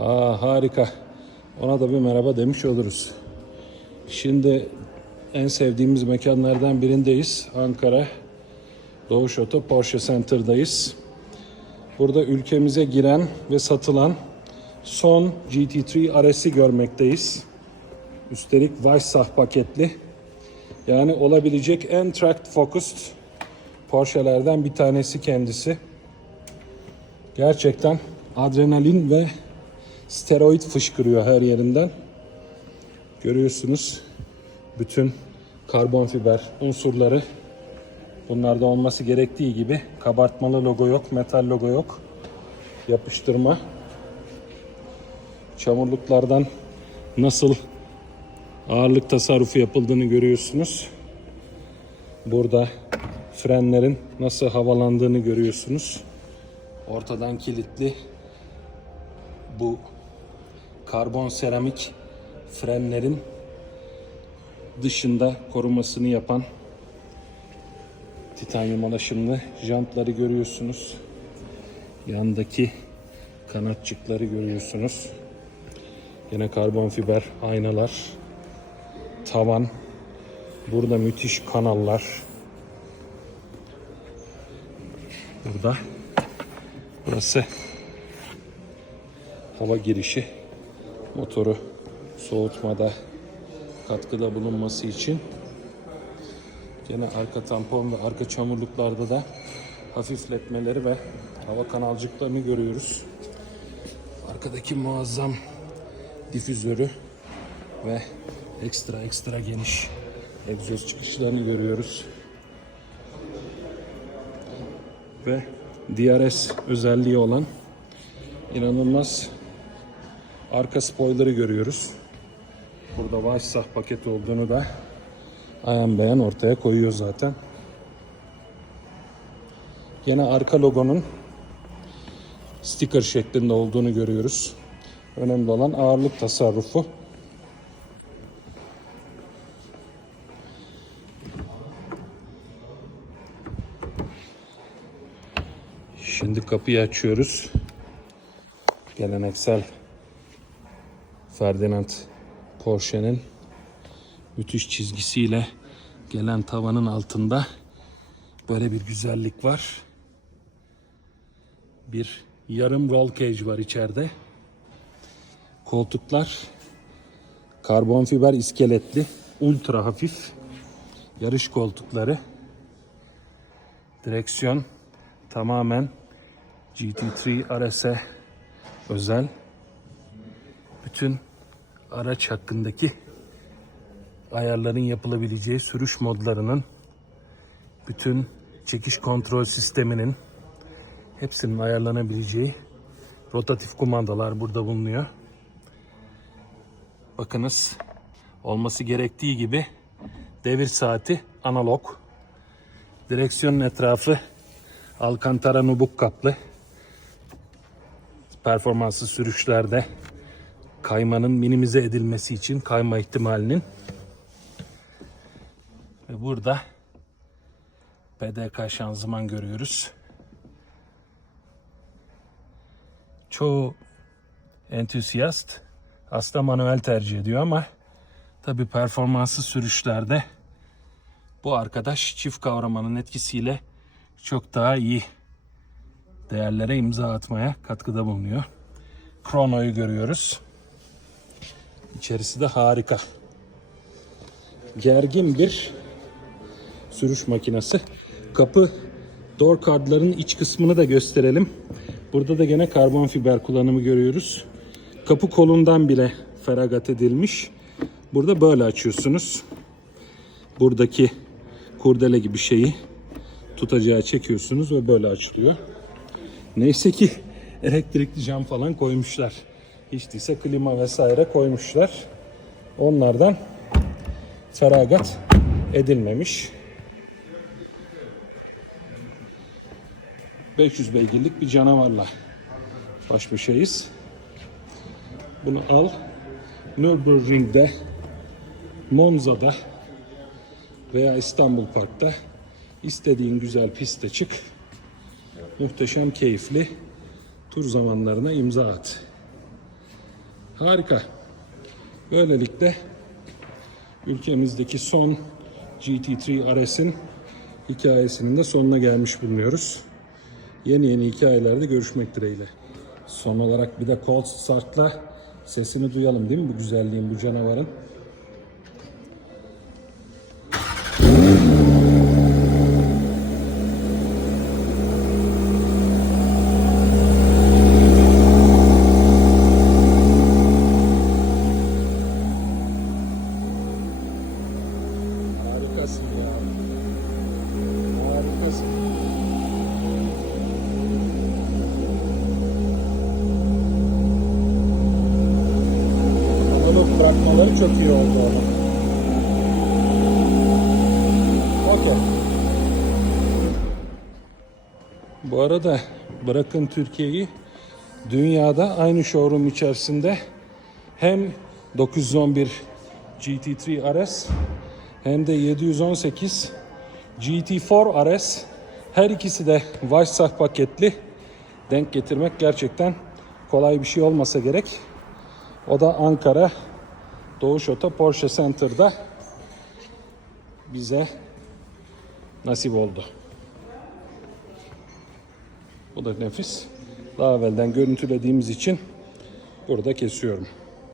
Aa harika. Ona da bir merhaba demiş oluruz. Şimdi en sevdiğimiz mekanlardan birindeyiz. Ankara Doğuş Oto Porsche Center'dayız. Burada ülkemize giren ve satılan son GT3 RS'i görmekteyiz. Üstelik Weissach paketli. Yani olabilecek en tracked focused Porsche'lerden bir tanesi kendisi. Gerçekten adrenalin ve steroid fışkırıyor her yerinden. Görüyorsunuz bütün karbon fiber unsurları bunlarda olması gerektiği gibi kabartmalı logo yok, metal logo yok. Yapıştırma. Çamurluklardan nasıl ağırlık tasarrufu yapıldığını görüyorsunuz. Burada frenlerin nasıl havalandığını görüyorsunuz. Ortadan kilitli bu karbon seramik frenlerin dışında korumasını yapan titanyum alaşımlı jantları görüyorsunuz. Yandaki kanatçıkları görüyorsunuz. Yine karbon fiber aynalar, tavan, burada müthiş kanallar. Burada burası hava girişi motoru soğutmada katkıda bulunması için gene arka tampon ve arka çamurluklarda da hafifletmeleri ve hava kanalcıklarını görüyoruz. Arkadaki muazzam difüzörü ve ekstra ekstra geniş egzoz çıkışlarını görüyoruz. Ve DRS özelliği olan inanılmaz arka spoiler'ı görüyoruz. Burada Weissach paket olduğunu da ayan beyan ortaya koyuyor zaten. Yine arka logonun sticker şeklinde olduğunu görüyoruz. Önemli olan ağırlık tasarrufu. Şimdi kapıyı açıyoruz. Geleneksel Ferdinand Porsche'nin müthiş çizgisiyle gelen tavanın altında böyle bir güzellik var. Bir yarım roll cage var içeride. Koltuklar karbon fiber iskeletli, ultra hafif yarış koltukları. Direksiyon tamamen GT3 RS'e özel. Bütün araç hakkındaki ayarların yapılabileceği sürüş modlarının bütün çekiş kontrol sisteminin hepsinin ayarlanabileceği rotatif kumandalar burada bulunuyor. Bakınız olması gerektiği gibi devir saati analog. Direksiyonun etrafı Alcantara nubuk kaplı. Performanslı sürüşlerde kaymanın minimize edilmesi için kayma ihtimalinin ve burada PDK şanzıman görüyoruz. Çoğu entüsiyast aslında manuel tercih ediyor ama tabi performanslı sürüşlerde bu arkadaş çift kavramanın etkisiyle çok daha iyi değerlere imza atmaya katkıda bulunuyor. Krono'yu görüyoruz. İçerisi de harika. Gergin bir sürüş makinesi. Kapı door card'ların iç kısmını da gösterelim. Burada da gene karbon fiber kullanımı görüyoruz. Kapı kolundan bile feragat edilmiş. Burada böyle açıyorsunuz. Buradaki kurdele gibi şeyi tutacağı çekiyorsunuz ve böyle açılıyor. Neyse ki elektrikli cam falan koymuşlar. Hiç değilse klima vesaire koymuşlar. Onlardan feragat edilmemiş. 500 beygirlik bir canavarla baş başayız. Bunu al. Nürburgring'de, Monza'da veya İstanbul Park'ta istediğin güzel piste çık. Muhteşem, keyifli tur zamanlarına imza at. Harika. Böylelikle ülkemizdeki son GT3 RS'in hikayesinin de sonuna gelmiş bulunuyoruz. Yeni yeni hikayelerde görüşmek dileğiyle. Son olarak bir de Colt Start'la sesini duyalım değil mi bu güzelliğin, bu canavarın? Bırakmaları çok iyi oldu onun. Okey. Bu arada bırakın Türkiye'yi dünyada aynı showroom içerisinde hem 911 GT3 RS hem de 718 GT4 RS her ikisi de Weissach paketli denk getirmek gerçekten kolay bir şey olmasa gerek. O da Ankara Doğuş Oto Porsche Center'da bize nasip oldu. Bu da nefis. Daha evvelden görüntülediğimiz için burada kesiyorum.